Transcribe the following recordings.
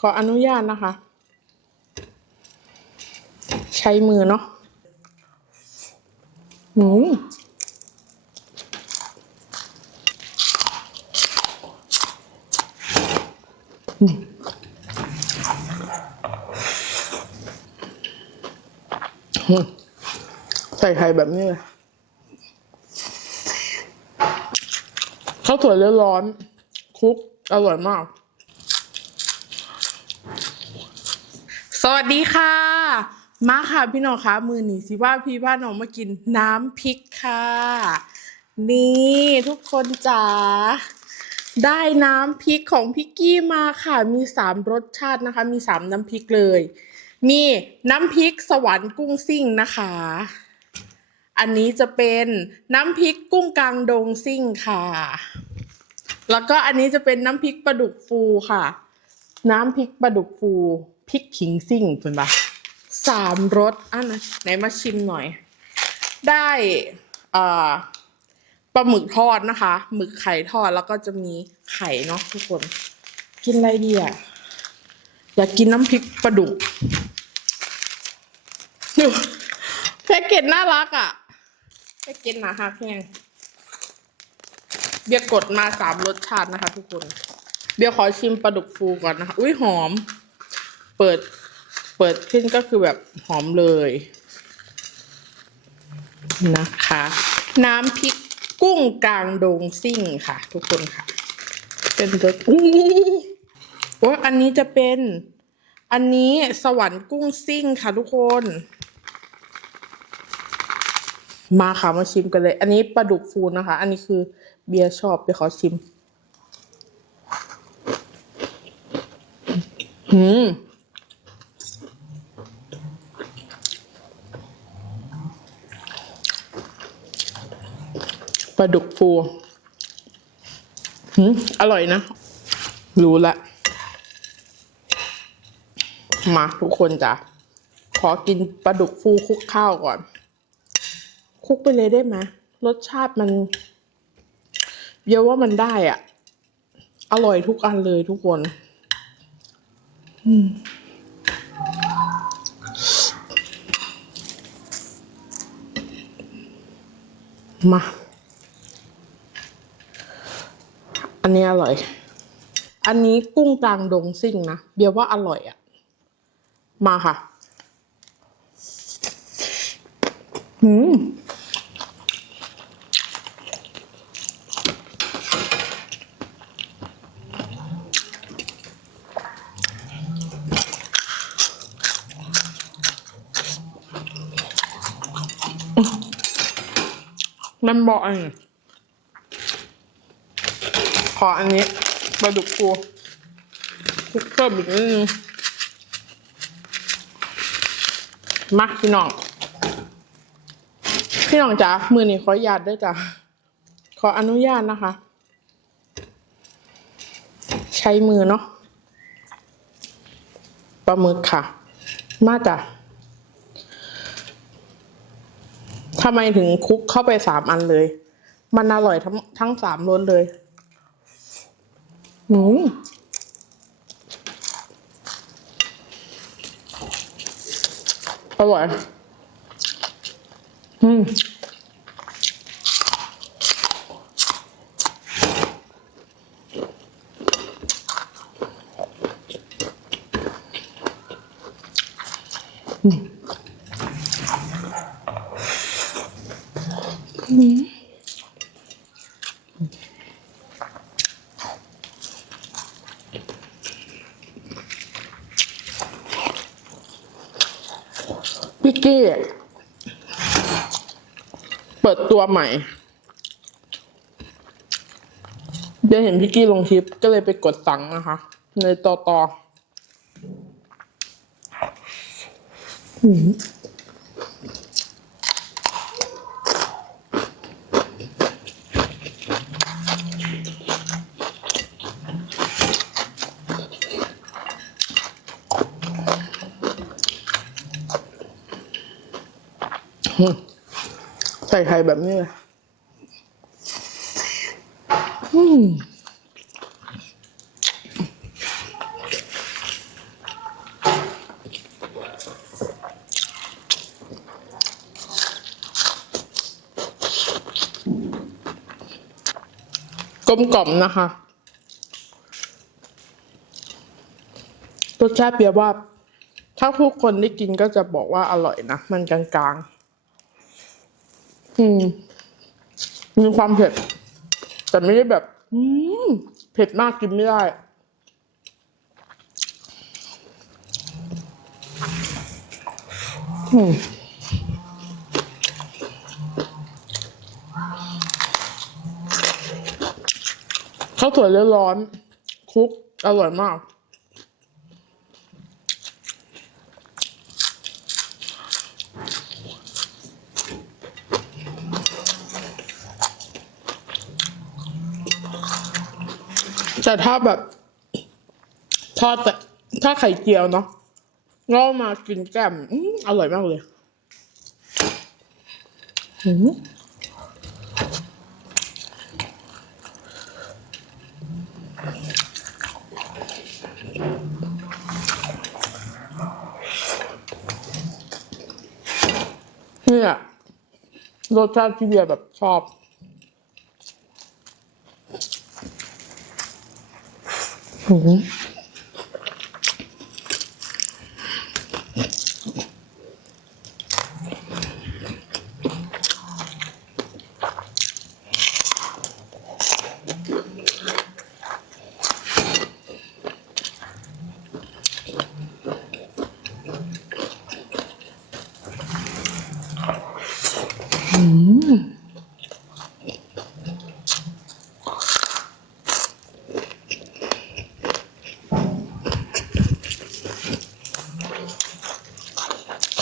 ขออนุญาตนะคะ ใช้มือเนาะอืมใส่ไข่แบบนี้เลยข้าวสวยร้อนๆคลุก อร่อยมาก วัสดีค่ะ มาค่ะพี่น้องคะมือหนีสิว่าพี่บ้านน้องมากินน้ำพริกค่ะ นี่ทุกคนจ๋าได้น้ำพริกของพี่กี้มาค่ะ มีสามรสชาตินะคะ มีสามน้ำพริกเลย มีน้ำพริกสวรรค์กุ้งซิ่งนะคะ อันนี้จะเป็นน้ำพริกกุ้งกลางดงซิ่งค่ะ แล้วก็อันนี้จะเป็นน้ำพริกปลาดุกฟูค่ะ น้ำพริกปลาดุกฟู พริกขิงซิ่งเป็นปะสามรสอะนะไหนมาชิมหน่อย ได้อ่าปลาหมึกทอดนะคะหมึกไข่ทอดแล้วก็จะมีไข่เนาะทุกคน กินอะไรดีอะอยากกินน้ำพริกปลาดุกดูแพ็กเกจน่ารักอะแพ็กเกจหนาฮักแห้งเบียร์กดมาสามรสชาตินะคะ ทุกคน เบียร์ขอชิมปลาดุกฟูก่อนนะคะ อุ้ยหอม เปิดเปิดขึ้นก็คือแบบหอมเลย นะคะ น้ำพริกกุ้งกลางดงซิ่งค่ะ ทุกคนค่ะ เป็นรสอู้โอ้อันนี้จะเป็น อันนี้สวรรค์กุ้งซิ่งค่ะทุกคน มาค่ะมาชิมกันเลย อันนี้ปลาดุกฟูนะคะ อันนี้คือเบียร์ชอบเบียร์ขอชิม อืม ปลาดุกฟูอร่อยนะ รู้ละ มาทุกคนจ้ะ ขอกินปลาดุกฟูคลุกข้าวก่อน คลุกไปเลยได้ไหมรสชาติมันเยอะว่ามันได้อะอร่อยทุกอันเลยทุกคนมา อันนี้อร่อย อันนี้กุ้งกลางดงซิ่งนะเบียร์ว่าอร่อยอะมาค่ะหืมมันบอกอันนี้ ขออันนี้ปลาดุกฟูคุกเพิ่มอีกนิดนึงมาพี่น้อง พี่น้องจ๋ามือนี้ขออนุญาตด้วยจ้ะขออนุญาตนะคะ ใช้มือเนาะปลาหมึกค่ะ มาจ้ะทำไมถึงคุกเข้าไปสามอันเลย มันอร่อยทั้งทั้งสามรสเลย หืมอร่อยอืม พี่กี้ เปิดตัวใหม่ เดี๋ยวเห็นพี่กี้ลงคลิปก็เลยไปกดสั่งนะคะ ในต่อต่อ ส่ไข่แบบนี้เลยกลมกล่อมนะคะรสชาติเบียร์ว่า ถ้าผู้คนได้กินก็จะบอกว่าอร่อยนะ มันกลางๆ อืมมีความเผ็ด แต่ไม่ได้แบบ อืมเผ็ดมากกินไม่ได้ อืมข้าวสวยร้อนๆคลุก อร่อยมาก แต่ถ้าแบบทอดแต่ถ้าไข่เจียวเนาะก็มากินแก้มอื้ออร่อยมากเลยหืมเนี่ยรสชาติที่เบียร์แบบชอบ หื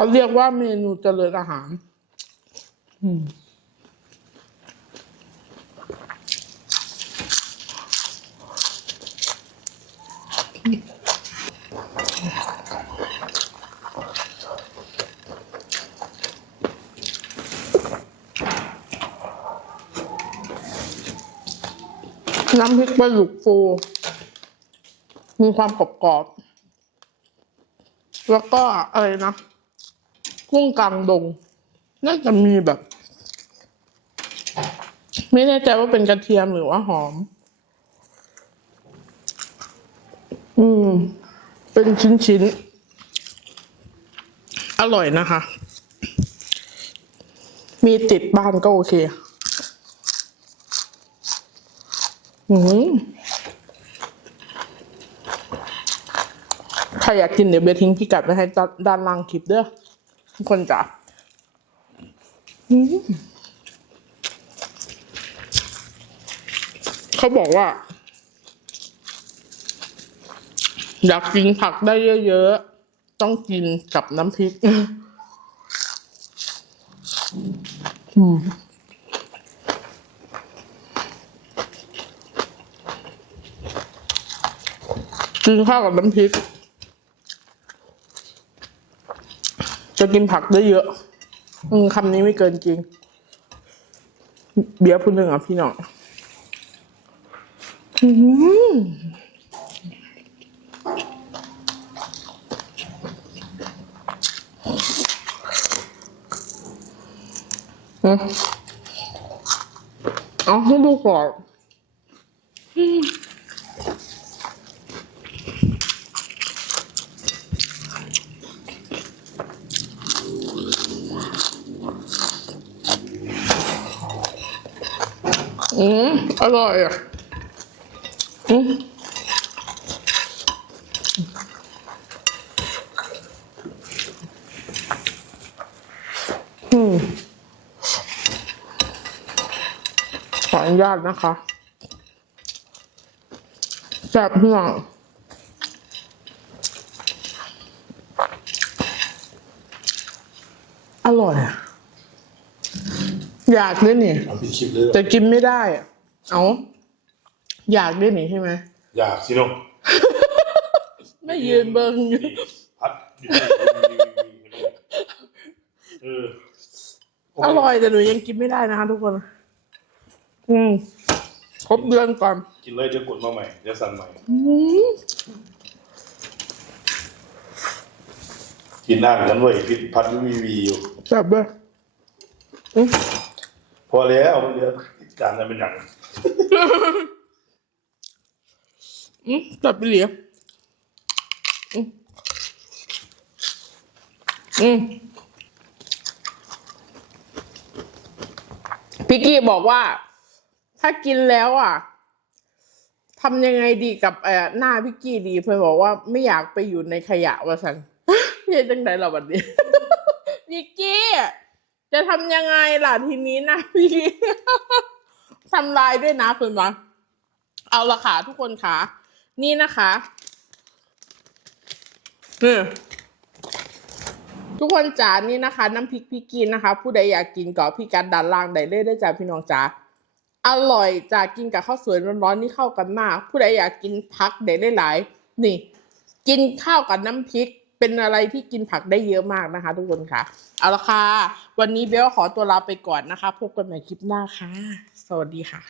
เขาเรียกว่าเมนูเจริญอาหารอืมน้ำพริกปลาดุกฟู มีความกรอบๆแล้วก็อะไรนะ กุ้งกลางดง น่าจะมีแบบ ไม่แน่ใจว่าเป็นกระเทียมหรือว่าหอม อืม เป็นชิ้นๆ อร่อยนะคะ มีติดบ้านก็โอเค อืมใครอยากกินเดี๋ยวเบทิ้งพิกัดไว้ให้ด้านล่างคลิปเด้อ ทุกคนจ๋าเขาบอกว่า อยากกินผักได้เยอะๆ ต้องกินกับน้ำพริก อืมกินข้าวกับน้ำพริก จะกินผักได้เยอะ อืมคำนี้ไม่เกินจริง เบียร์พูดหนึ่งอะพี่น้องอืมอืมเอาให้ดูก่อน อืมอร่อยอะอืมอืมขออนุญาตนะคะแซบเพื่องอร่อย อะอยากด้วยนี่ทำเป็นคลิปเลยแต่กินไม่ได้อะเอาอยากด้วยนี่ใช่ไหมอยากสิน้องไม่ยืนเบิงอยู่นี่พัดอยู่ในเอออร่อยแต่หนูยังกินไม่ได้นะคะทุกคน อืมครบเดือนก่อน กินเลยเดี๋ยวกดมาใหม่เดี๋ยวสั่งใหม่ อืมกินหน้ากันเว้ยพิดพัดวีวีอยู่แซ่บด้วยอืมพ อแล้วเดี๋ยวการจะเป็นอย่างอืมจับไปเหลียอืมอืมพี่กี้บอกว่า ถ้ากินแล้วอะทำยังไงดีกับเอ่อหน้าพี่กี้ดี เพื่อนบอกว่าไม่อยากไปอยู่ในขยะว่าสันเฮ็ดจังไดเราบัดนี้พี่กี้ จะทำยังไงล่ะทีนี้นะพี่ทำลายด้วยนะเพื่อนวะเอาละค่ะทุกคนค่ะ นี่นะคะนี่ทุกคนจ๋านี่นะคะ น้ำพริกพี่กินนะคะ ผู้ใดอยากกินก็พี่การด้านล่างได้เลยได้จ้าพี่น้องจ๋าอร่อยจ้ากินกับข้าวสวยร้อนๆนี่เข้ากันมาก ผู้ใดอยากกินผักได้หลายๆนี่ กินข้าวกับน้ำพริก เป็นอะไรที่กินผักได้เยอะมากนะคะ ทุกคนค่ะ เอาละค่ะ วันนี้เบลขอตัวลาไปก่อนนะคะ พบกันใหม่คลิปหน้าค่ะ สวัสดีค่ะ